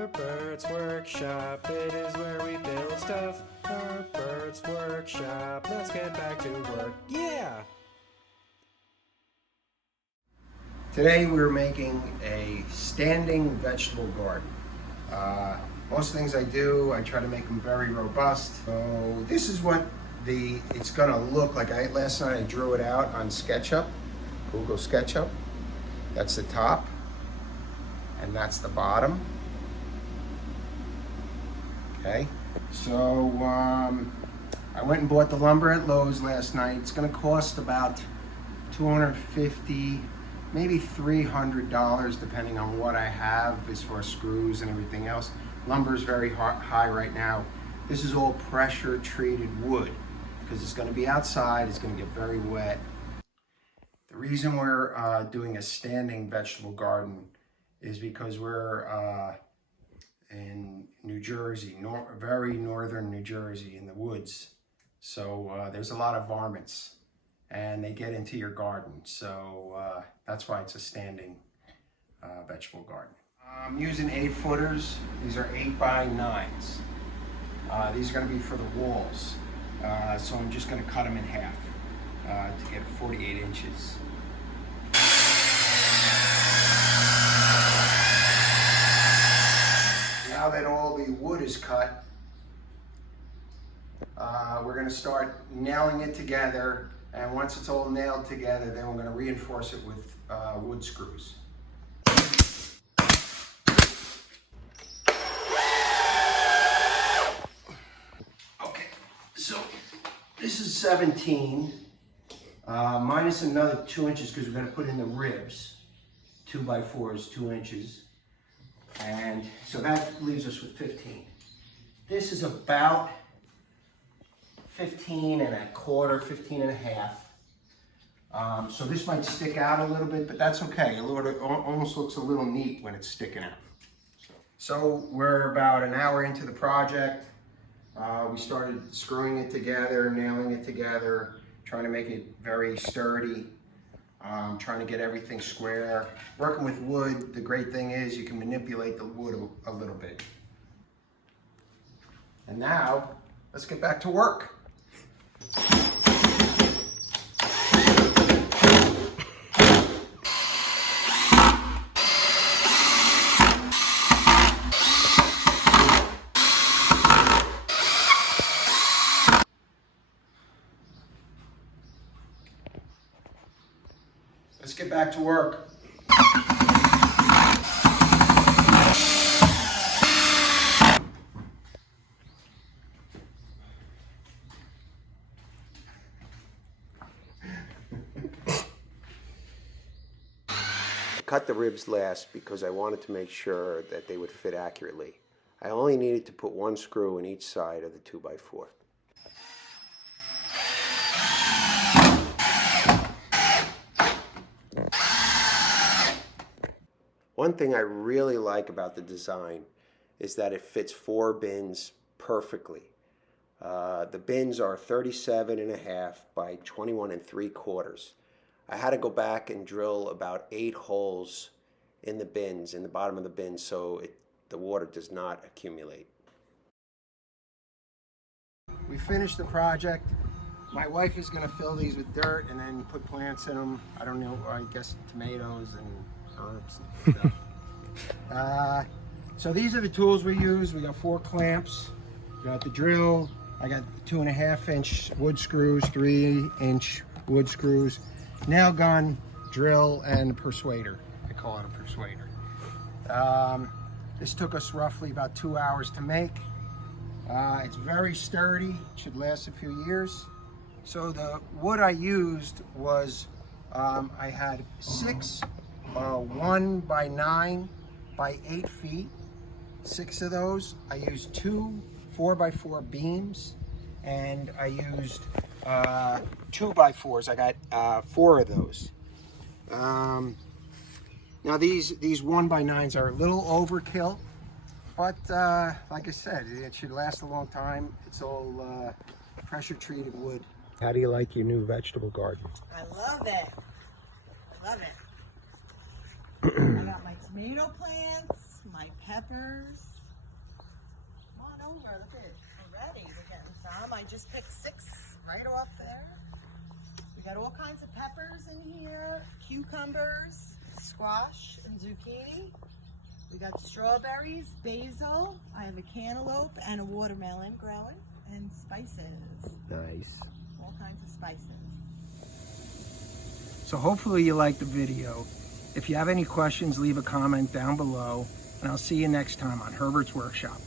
Herbert's Workshop, it is where we build stuff. Herbert's Workshop, let's get back to work, yeah! Today we're making a standing vegetable garden. Most things I do, I try to make them very robust. So this is what it's gonna look like. Last night I drew it out on SketchUp, Google SketchUp. That's the top, and that's the bottom. Okay, so I went and bought the lumber at Lowe's last night. It's gonna cost about $250, maybe $300, depending on what I have as far as screws and everything else. Lumber is very high right now. This is all pressure treated wood because it's going to be outside. It's going to get very wet. The reason we're doing a standing vegetable garden is because we're in New Jersey, very northern New Jersey, in the woods. So there's a lot of varmints and they get into your garden. So that's why it's a standing vegetable garden. I'm using 8-footers. These are 8x9s. These are going to be for the walls. So I'm just going to cut them in half to get 48 inches. Now that all the wood is cut, we're going to start nailing it together. And once it's all nailed together, then we're going to reinforce it with wood screws. Okay, so this is 17, minus another 2 inches because we're going to put in the ribs. 2x4 is 2 inches. And so that leaves us with 15. This is about 15 and a quarter, 15 and a half. So this might stick out a little bit, but that's okay. It almost looks a little neat when it's sticking out. So we're about an hour into the project. We started screwing it together, nailing it together, trying to make it very sturdy, trying to get everything square. Working with wood, the great thing is you can manipulate the wood a little bit. And now, let's get back to work. Let's get back to work. I cut the ribs last because I wanted to make sure that they would fit accurately. I only needed to put one screw in each side of the 2x4. One thing I really like about the design is that it fits 4 bins perfectly. The bins are 37.5 by 21.75. I had to go back and drill about 8 holes in the bins, in the bottom of the bins, so the water does not accumulate. We finished the project. My wife is going to fill these with dirt and then put plants in them. I don't know, I guess tomatoes and herbs and stuff. So these are the tools we use. We got 4 clamps. We got the drill. I got 2.5-inch wood screws, 3-inch wood screws, nail gun, drill, and a persuader. I call it a persuader. This took us roughly about 2 hours to make. It's very sturdy. It should last a few years. So the wood I used was, I had 6 1x9 by 8 feet, 6 of those. I used 2 4x4 beams, and I used 2x4s. I got 4 of those. Now these 1x9s are a little overkill, but like I said, it should last a long time. It's all pressure treated wood. How do you like your new vegetable garden? I love it. I love it. I got my tomato plants, my my peppers. Come on over, look at it. We're ready. We're getting some. I just picked 6 right off there. We got all kinds of peppers in here, cucumbers, squash, and zucchini. We got strawberries, basil. I have a cantaloupe and a watermelon growing, and spices. Nice. All kinds of spices. So hopefully you liked the video. If you have any questions, leave a comment down below, and I'll see you next time on Herbert's Workshop.